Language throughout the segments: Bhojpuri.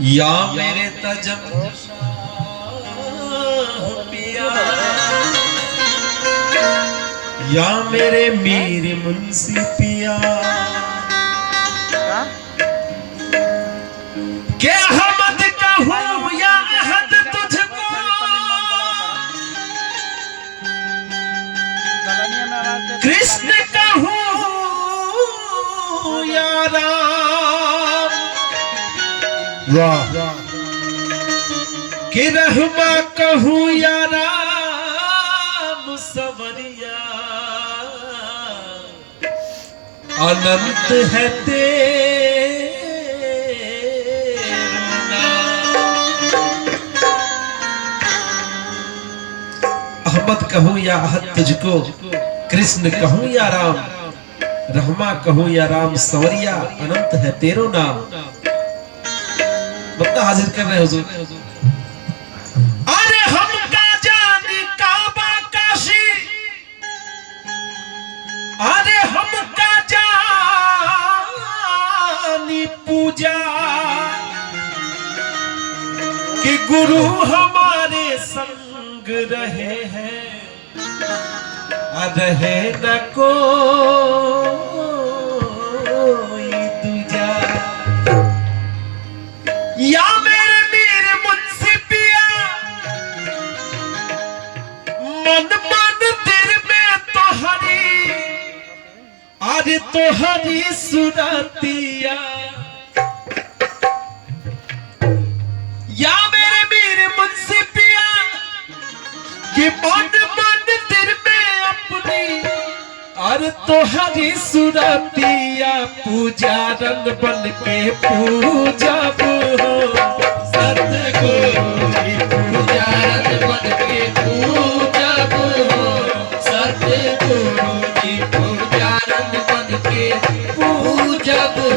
या मेरे तजम पिया, या मेरे मीर मुंशी पिया, क्या हमद कहूँ या अहद तुझको, कृष्ण कहूँ या राम, वाह कि रहमा कहूँ या राम सवरिया, अनंत है तेरा नाम। अहमद कहूँ या अहद तुझको, कृष्ण कहूँ या राम, रहमा कहूँ या राम सवरिया, अनंत है तेरो नाम। बंदा हाजिर कर रहे हुजूर। अरे हम का जानी काबा काशी, अरे हम का जानी पूजा, कि गुरु हमारे संग रहे हैं, रहे न कोई दूजा। या मेरे मीर मुंशी पिया, मन मन दिल में तो हरी, अरे तो हरी सुरतिया। या मेरे मीर मुंशी पिया, कि मन मन दिल में अपनी, अरे तो हरी सुरतिया, पूजा रंग बन के पूजा हो सतगुरु जी, पूजा रंग बन के पूजा हो सतगुरु जी, पूजा रंग बन के पूजा हो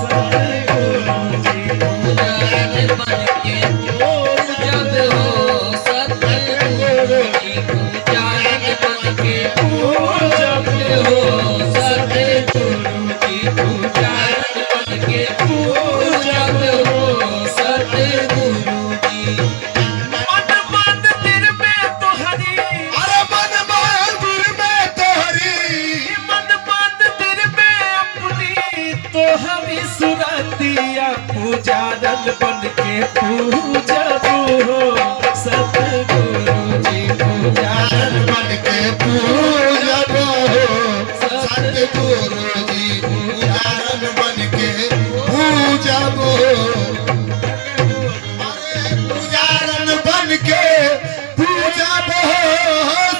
सतगुरु जी, पूजा रंग बन के पूजा हो सतगुरु जी, पूजा रंग बन के पूजा हो सतगुरु जी, पूजा रंग बन के पूजा हो सतगुरु जी। मन मंदिर में तो हरी, अरे मन मंदिर में तो हरी, मन मंदिर में अपनी तो हरी सुरतिया, पूजा रंग बन के पूजा हो सतगुरु जी, पूजा रंग बन के पूजा हो सतगुरु जी, पूजा बन के पूजा हो। अरे पूजारन बन के पूजा हो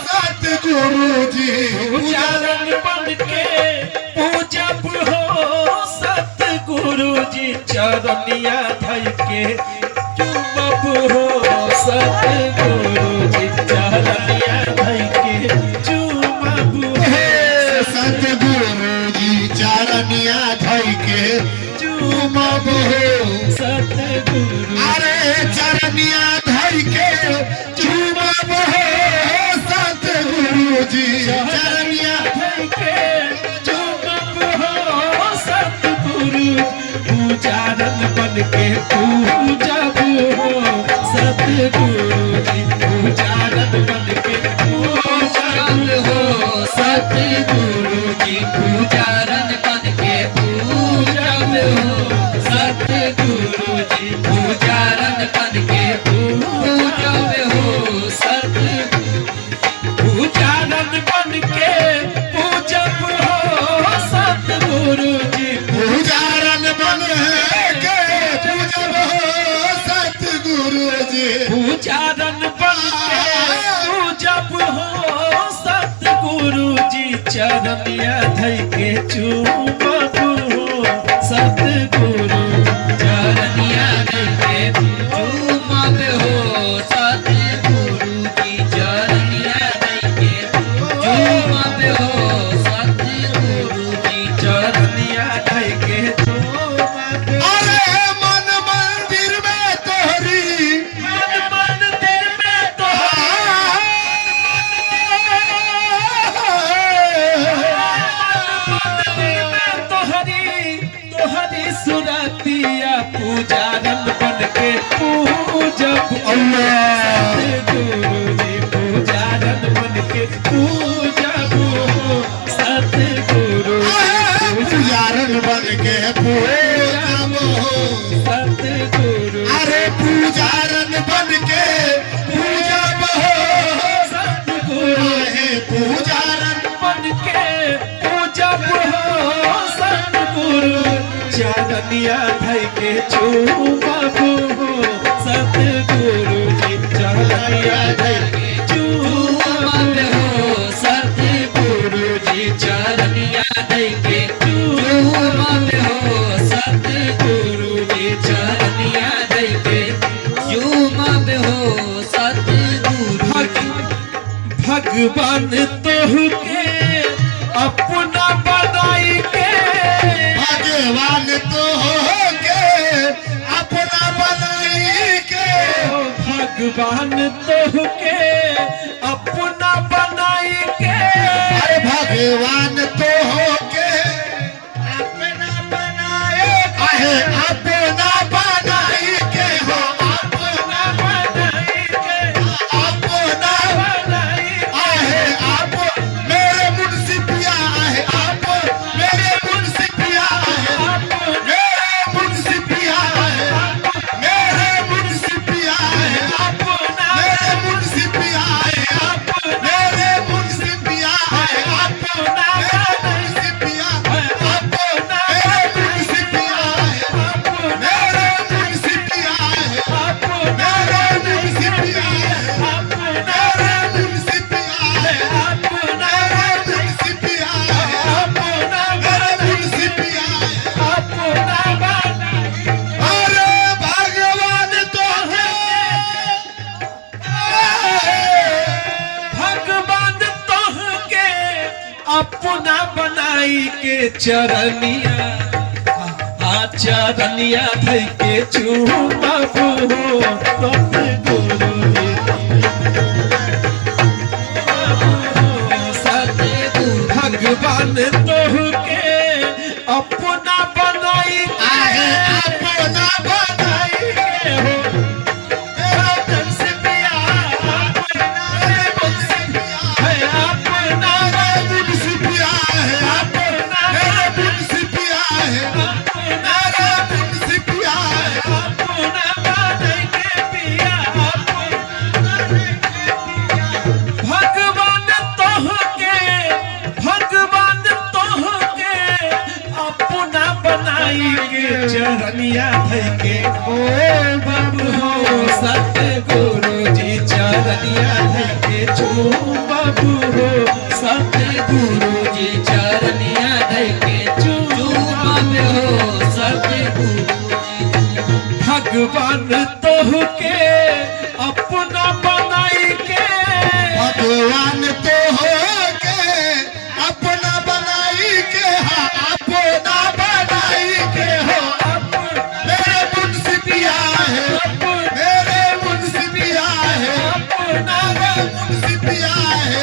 सतगुरु जी, पूजा रंग बन के पूजा हो सतगुरु जी, चरनिया धइ के चुमब हो सतगुरु जी, चरनिया धइ के चुमब हे सतगुरु जी, चरनिया धइ के चूमब हो सतगुरु। अरे चरनिया धइ के चूमब हो सतगुरु जी, चरनिया धइ के चुमब हो सतगुरु, पूजा रंग बन के पूजा हो सतगुरु जी, पूजा रंग बन के पूजा हो सतगुरु जी, पूजा रंग बन के पूजा हो सतगुरु जी, पूजा रंग बन के पूजा हो सतगुरु, पूजा रंग बन के पूजा हो सतगुरु जी, पूजारन बन के पूजब हो सतगुरु जी, पूजा रंग बन के पूजा हो सतगुरु जी, चरनिया धइ के चूमब हो सतगुरु, चरनिया धइ के चूमब हो सतगुरु जी, चरनिया धइ के चूमब हो सतगुरु जी, चरनिया धइ के चूमब। अरे मन मंदिर में तोहरी, मन मंदिर में तो मंदिर में तो चरनिया धई के चूमबू हो सतगुरु जी चरनिया धई के चूमबू हो सतगुरु जी चरनिया धई के चूमबू हो सतगुरु जी चरनिया धई के चूमबू हो सतगुरु। भगवान तोह के अपना बनाई के, भगवान तो हो के अपना बनाई के, भगवान तोह के अपना बनाई के, अरे भगवान तो हो के अपना बनाए आहे, अपना बनाई के हो, अपना बनाई के, अपना बनाई आहे, आप मेरे मुंशिपिया आहे, आप मेरे मुंशिपिया आहे, मेरे मुंशिपिया आहे, मेरे मुंशिपिया आहे, अपना मेरे मुंशिपिया आहे, मेरे मुंशिपिया आहे, अपना मेरे मुंशिपिया, आप मेरे मुंशिपिया आहे, मेरे मुंशिपिया आहे, अपना मेरे मुंशिपिया आहे, अपना मेरे मुंशिपिया आहे, अपना मेरे मुंशिपिया आहे, अपना मेरे मुंशिपिया आहे। अपना अरे भगवान तो है, भगवान तोह के अपना बनाई के चरनिया, चरनिया धई के चूमबू हो सतगुरु जी। भगवान तोह के अपना बनाई आहे के, अपना बनाई के हो मेरा मुंशिपिया, मेरे मुंशिपिया, है अपना मेरे मुंशिपिया है, अपना मेरे मुंशिपिया है, मेरे मुंशिपिया है। अपना बनाई के पिया, भगवान तोह के, भगवान तोह के अपना बनाई के चरनिया धई के ओ बाबू हो सतगुरु जी चरनिया धई के चूमबू हो सतगुरु जी चरनिया धई के चूमबू हो सतगुरु जी। भगवान तोह के अपना बनाई के, भगवान तो हो के अपना बनाई के, हाँ अपना बनाई के हो, मेरे मुंशिपिया है, मेरे मुंशिपिया है, मेरे मुंशिपिया है,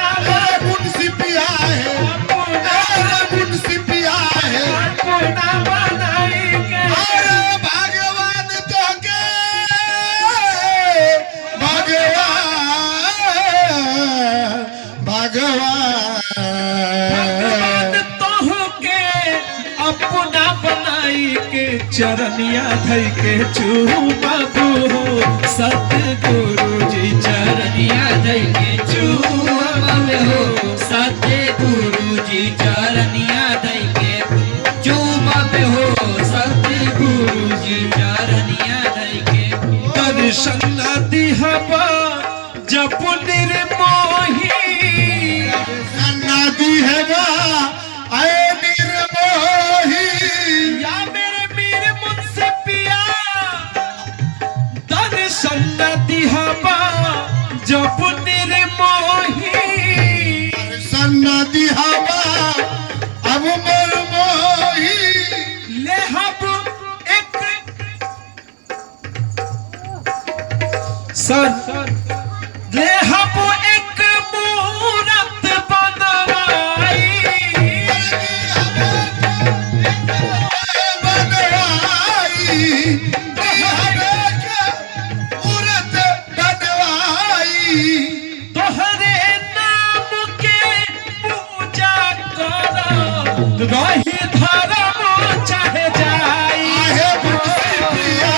मेरे मुंशिपिया है, मेरे मुंशिपिया है। अपना बनाई के, अरे भगवान तो के भगवान तोह के अपना बनाई के चरनिया धई के चूमबू हो सतगुरु जी चरनिया धई के चूमबू हो सतगुरु जी चरनिया धई के चूमबू हो सतगुरु जी चरनिया धई के दर्शन दिहबा जब निर्मोही नदी है बा आए निर्मोही, या मेरे मीर मुझसे पिया दर्शन दिहबा जब निर्मोही सन्नति हवा अब मरमोही, ले हब एक सर ले हब एक मूरत बनवाई बनवाई मूरत बनवाई, तोहरे नाम के पूजा करो रही धर्म चाहे जाई आहे मुझसे पिया,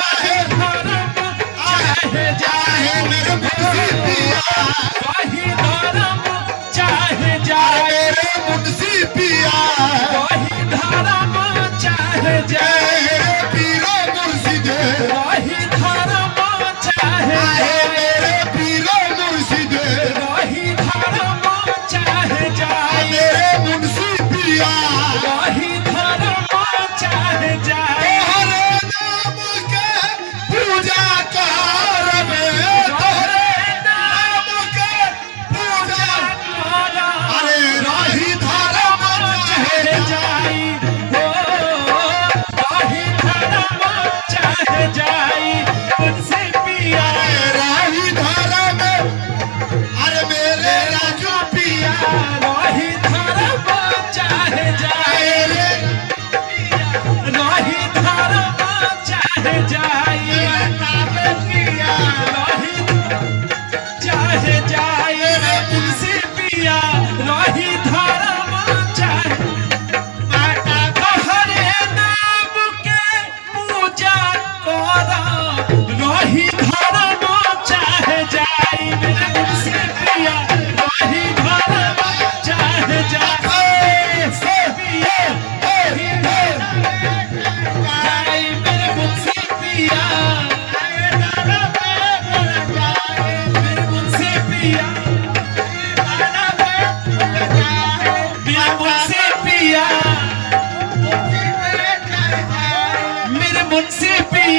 रही धर्म चाहे आहे जाई मेरे मुझसे पिया, रही धर्म चाहे जाई मेरे मुझसे पिया, रही धर्म चाहे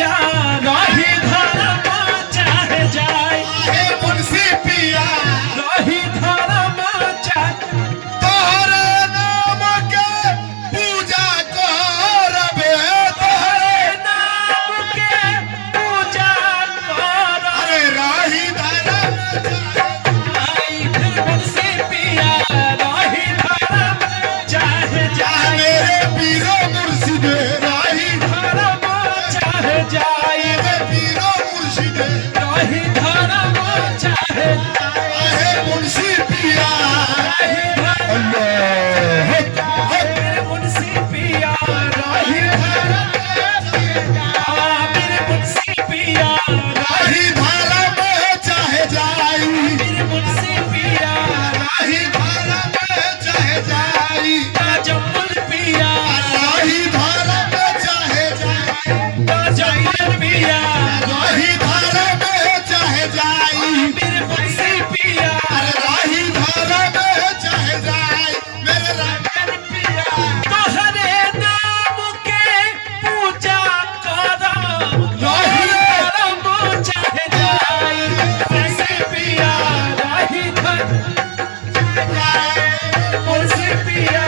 पिया रही धर्म चाहे जाए हे मुंशी पिया रही धर्म चाहे तोहरे नाम के पूजा करबे तोहरे नाम के पूजा कर अरे राही धर्म आई फिर मुंशी पिया रही धर्म चाहे जाए मेरे पीरो मुर्शिद राही धर्म चाहे जाए मेरे पीरो मुर्शिद रही धर्म चाहे हे मुंशी पिया रही धर्म अल्लाह मेरे मुंशी पिया रही धर्म मेरे मुंशी पिया राही धर्म चाहे जाई मेरे मुंशी पिया राही धर्म चाहे जाई जम्मुल पिया राही धर्म चाहे जाई जम्मुल पिया राही धर्म चाहे जाई मेरे मुंशी पिया राही धर्म चाहे जाई मेरे राम पिया तोहरे नाम के पूजा करा रही धर्म चाहे जाए मुंशी पिया रही धर्म मुंशी पिया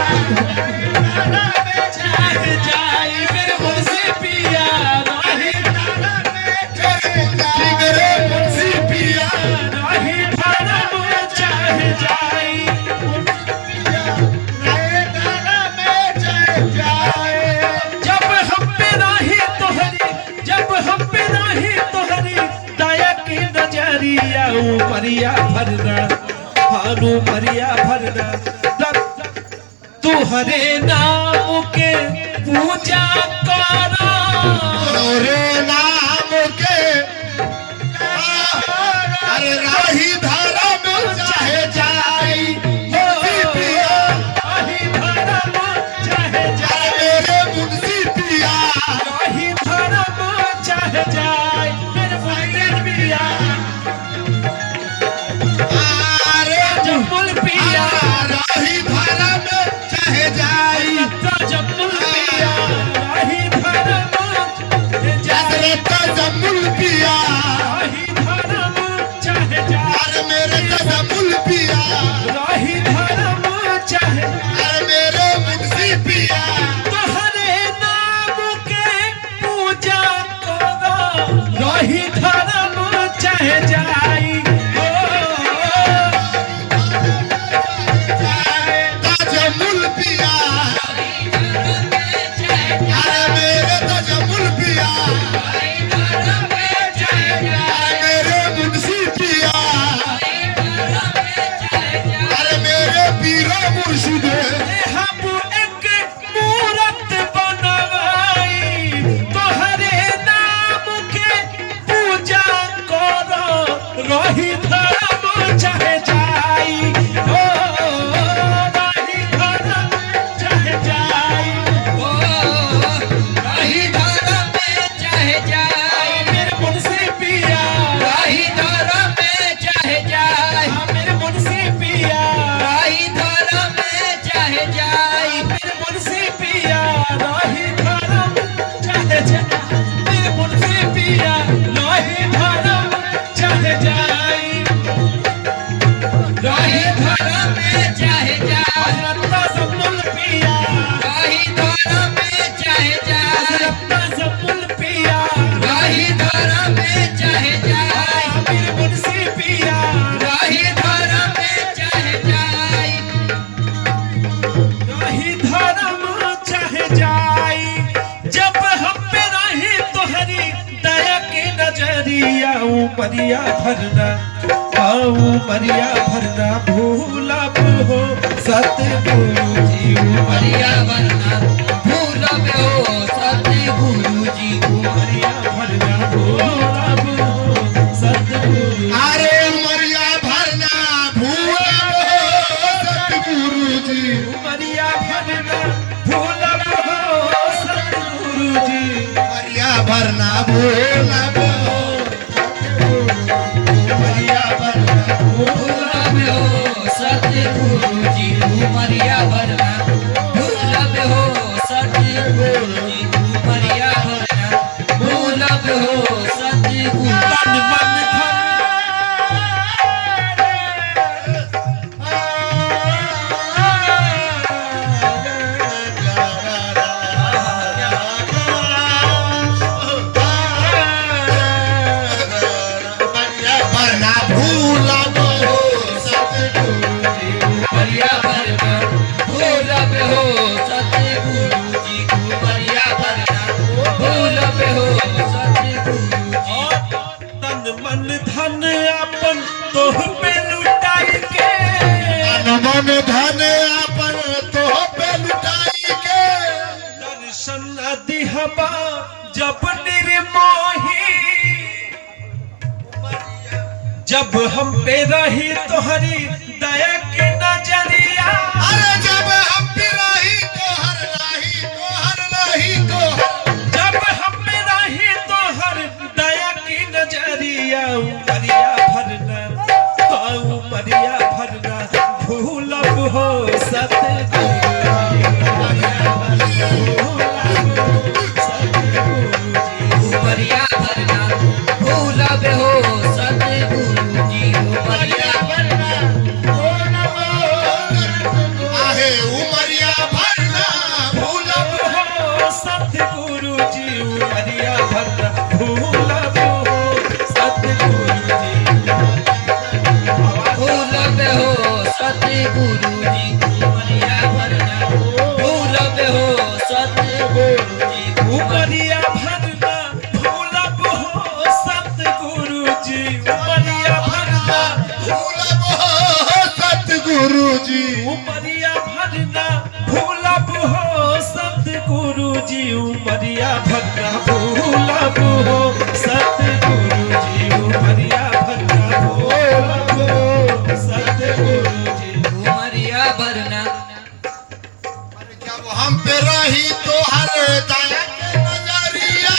चाहे जाए मेरे मुंशी पिया रही मेरे मुंशी पिया रही धर्म चाहे जाए जब हम पे नाही तोहरी जब हम पे नाही तोहरी दया की नजरिया उमरिया भरना हारू मरिया भरना तुहरे नाम के पूजा करा तोरे नाम के अरे राही धर्म चाहे जाई मुंशी पिया रही धर्म चाहे जाए मेरे मुंशी पिया रही धर्म चाहे जाए मेरे मुंशी पिया अरे जम्मुल पिया राही धर्म चाहे जाई जम्मुल पिया रही धर्म चाहे तो जमुल पिया रही धर्म चाहे जाए अरे मेरे तो जमुल पिया रही धर्म चाहे अरे मेरे मुंशी पिया तोहरे नाम के पूजा करो रही धर्म चाहे जाई हो जमुल पिया अरे मेरे तो जमुल पिया मेरे मुंशी पिया अरे मेरे पीरो मुर्शिद हम एक मूरत बनवाई तोहरे नाम के पूजा करो रही धर्म चाहे जाई हो रही धर्म चाहे जाई हो रही धर्म चाहे जाई मेरे मुंशी पिया रही धर्म चाहे जाई मेरे मुंशी पिया रही धर्म चाहे जाई मेरे मुंशी पिया रही धर्म चाहे जाई मेरे मुंशी पिया रही धर्म चाहे जाई रही धर्म चाहे जाई रत्ता जम्मुल पिया रही धर्म चाहे जाई रत्ता जम्मुल पिया रही धर्म चाहे जाई मेरे मुंशी पिया रही धर्म चाहे जाई रही धर्म चाहे जाई जब हम पे रही तोहरी दया की नजरिया उमरिया भरना उमरिया भरना भूलब हो सतगुरु जी उमरिया भरना भूलब हो सतगुरु जी उमरिया भरना भूलब हो सतगुरु अरे उमरिया भरना भूल सतगुरु जी उमरिया भरना भूलब हो सतगुरु जी उमरिया भरना भूल उमरिया भरना भूलब हो सतगुरु जी उमरिया भरना भूलब हो सतगुरु जी उमरिया भरना भूलब मन धन अपन तो पे लुटाई के दर्शन दिहबा जब निर्मोही जब हम पे रही तोहरी दया की नजरिया अरे जब हम पे रही तो हर रही तो जब हम पे रही तोहर दया की नजरिया उमरिया भरना उमरिया भरना भूलब हो उमरिया भरना भूलब हो सतगुरुजी उमरिया भरना आहे उमरिया भरना भूलब हो सतगुरुजी उमरिया भरना भूलब हो सतगुरुजी भूलब हो सतगुरुजी उमरिया भरना भूलब हो सतगुरुजी उमरिया भरना भूलब हो सतगुरुजी उमरिया भरना भूलब हो सतगुरुजी उमरिया भरना भूलब हो सतगुरुजी उमरिया भरना भूलब हो सतगुरुजी उमरिया भरना भूलब हो सतगुरुजी उमरिया भरना जब हम पे रही तो हर दया के नजरिया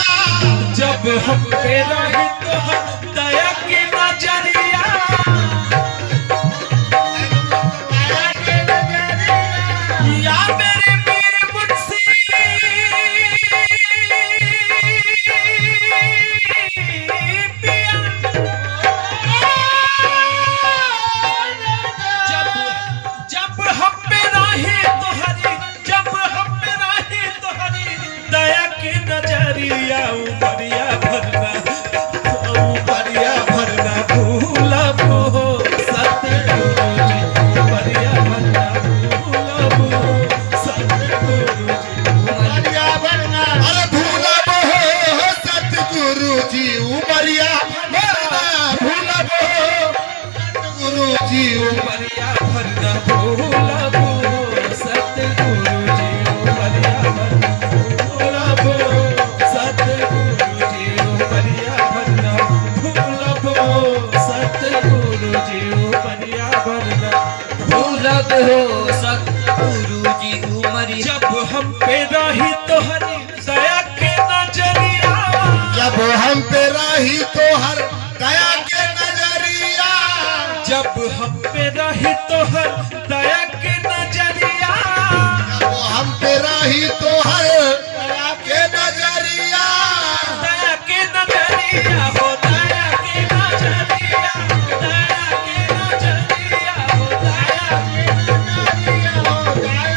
जब हम पे रही तो दया की नजरिया या मेरे मीर मुंशी पिया जब हम पे रही तोहरी जब हम पे रही तोहरी दया की नजरिया उमरिया भरना भूलब हो सतगुरुजी उमरिया भरना भूलब हो सतगुरुजी उमरिया भरना अरे भूलब हो सतगुरुजी उमरिया भरना भूलब हो सतगुरुजी उमरिया भरना भूलब हो सतगुरुजी उमरिया भरना भूलब हो सतगुरुजी उमरिया भरना भूलब हो सतगुरुजी उमरिया भरना भूलब हो सतगुरुजी उमरिया जब हम पे रही तोहरी दया के नजरिया जब हम पे रही तो हर दया के नजरिया जब हम पे रही तोहर दया के नजरिया जब हम पे रही तो हर दया के नजरिया दया के नजरिया हो दया के नजरिया दया के नजरिया हो दया के नजरिया हो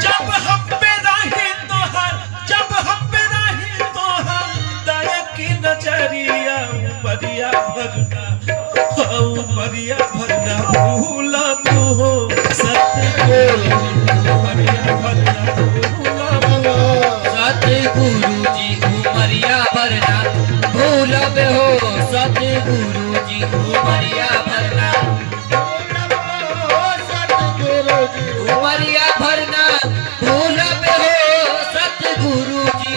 जब हम पे रही तोहर जब हम पे रही तोहर दया की नजरिया उमरिया भरना उमरिया भरना भूलब हो सतगुरुजी उमरिया भरना भूलब हो सतगुरुजी उमरिया भरना भूलब हो सतगुरुजी उमरिया भरना उमरिया भरना भूलब हो सतगुरुजी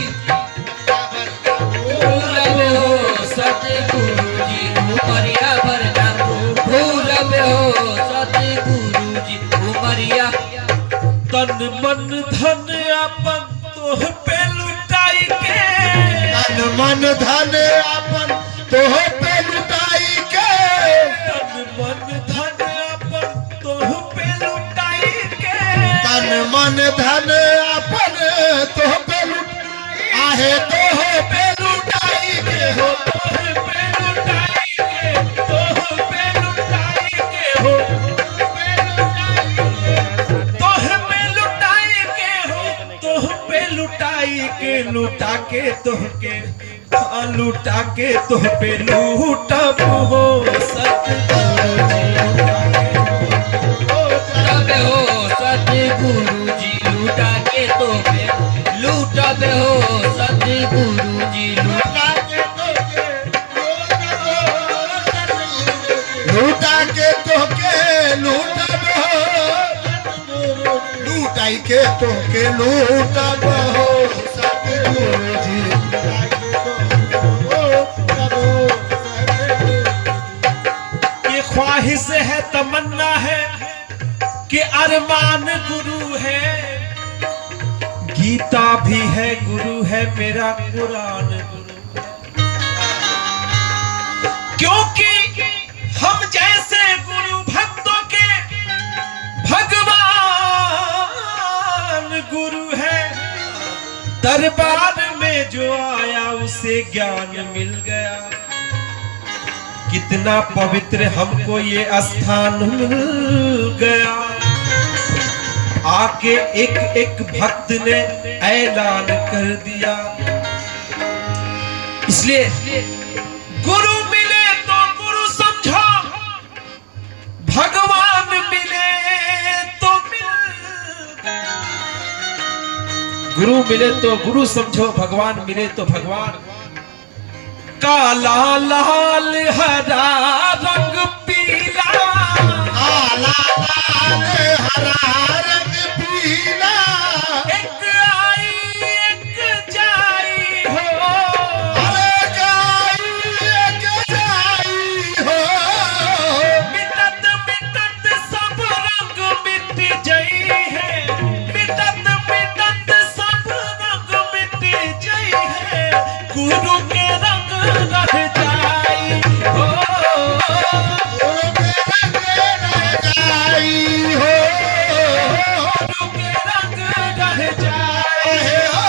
भूलब हो सतगुरुजी उमरिया भरना भूलब हो सतगुरुजी उमरिया तन मन धन अपन तोह पे लुटाई के तन मन धन अपन तोह पे लुटाई के तन मन धन अपन तोह पे लुटाई के तन मन धन अपन तोह पे लुटाई आहे तोह पे लुटाई के हो तोह पे लुटाई के तोह पे लुटाई के हो तोह पे लुटाई के हो तोह पे लुटाई के लुटा के तोह के लुटा के तोह पे लूटब हो सतगुरुजी हो सतगुरुजी लुटा के तोह पे लूटब हो सतगुरुजी लुटा के तोह पे लुटा के तोह के लूटब हो आई के तो के लूटब हो सतगुरु जी आई के तो लूटब हो सतगुरु। ये ख्वाहिश है, तमन्ना है कि अरमान गुरु है, गीता भी है गुरु है, मेरा कुरान गुरु है। क्योंकि हम जैसे गुरु भक्तों के भगवान गुरु है। दरबार में जो आया उसे ज्ञान मिल गया। कितना पवित्र हमको ये स्थान मिल गया। आके एक एक भक्त ने ऐलान कर दिया। इसलिए गुरु मिले तो गुरु समझो, भगवान मिले तो गुरु मिले तो गुरु समझो, भगवान मिले तो भगवान। काला लाल हरा रंग पीला, काला लाल हरा रंग पीला, एक आई एक जाई हो, अरे गाई एक जाई हो। मिटत मिटत सब रंग मिट जाई है, मिटत मिटत सब रंग मिट जाई है। गुरु के रंग रह जाई हो, गुरु के रंग रह जाई हो, गुरु के रंग रह जाई हो।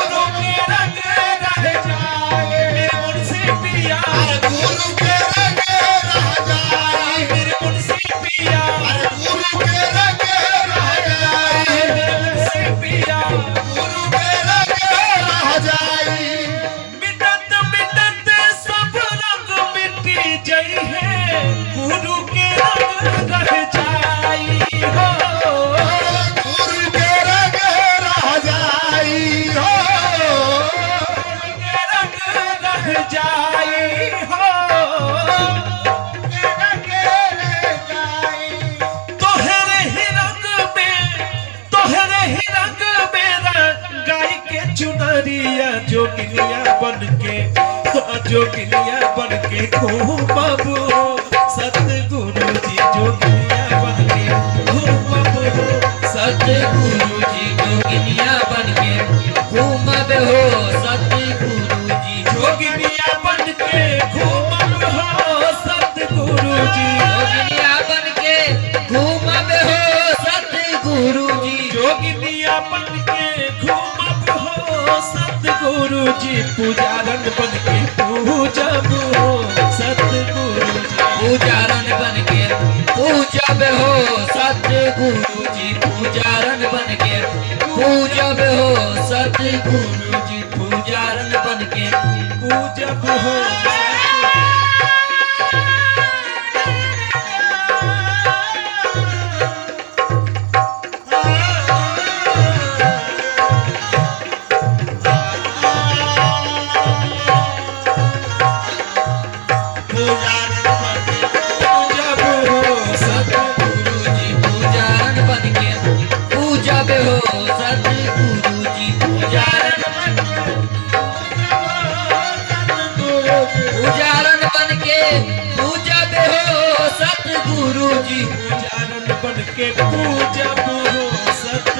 गुरु के रंग रह जाए। मेरे मुंशी पिया, गुरु के रंग रह जाई, मेरे मुंशी पिया, गुरु के रंग रह जाई, मेरे मुंशी पिया। गुरु के रंग रह जाई। मिटत मिटत सब रंग मिट जाई है, गुरु के रंग रह जाई हो, गुरु के रंग रह जाई हो, गुरु के रंग रह जाई हो। तोहरे ही रंग में, तोहरे ही रंग में गाय के चुनरिया, जोगिनिया बन के, जोगिनिया बन के घूमब हो सतगुरु जी, जोगिनिया बन के घूमब हो सतगुरु जी, जोगिनिया बन के घूमब हो सतगुरु जी, जोगिनिया बन के घूमब हो सतगुरु जी, जोगिनिया बन के घूमब हो सतगुरु जी, जोगिनिया बन के घूमब हो सतगुरु जी, पुजारन बन के पूजब हो सतगुरु जी, पुजारन बन के पूजब हो सतगुरु जी, पुजारन बन के पूजब हो सतगुरु जी, पुजारन बन के पूजब हो। पूजब हो सतगुरु जी, पुजारन बन के पूजब हो सतगुरु जी, पुजारन बन के पुजारन बन के पूजब हो सतगुरु जी, पुजारन बन के पूजब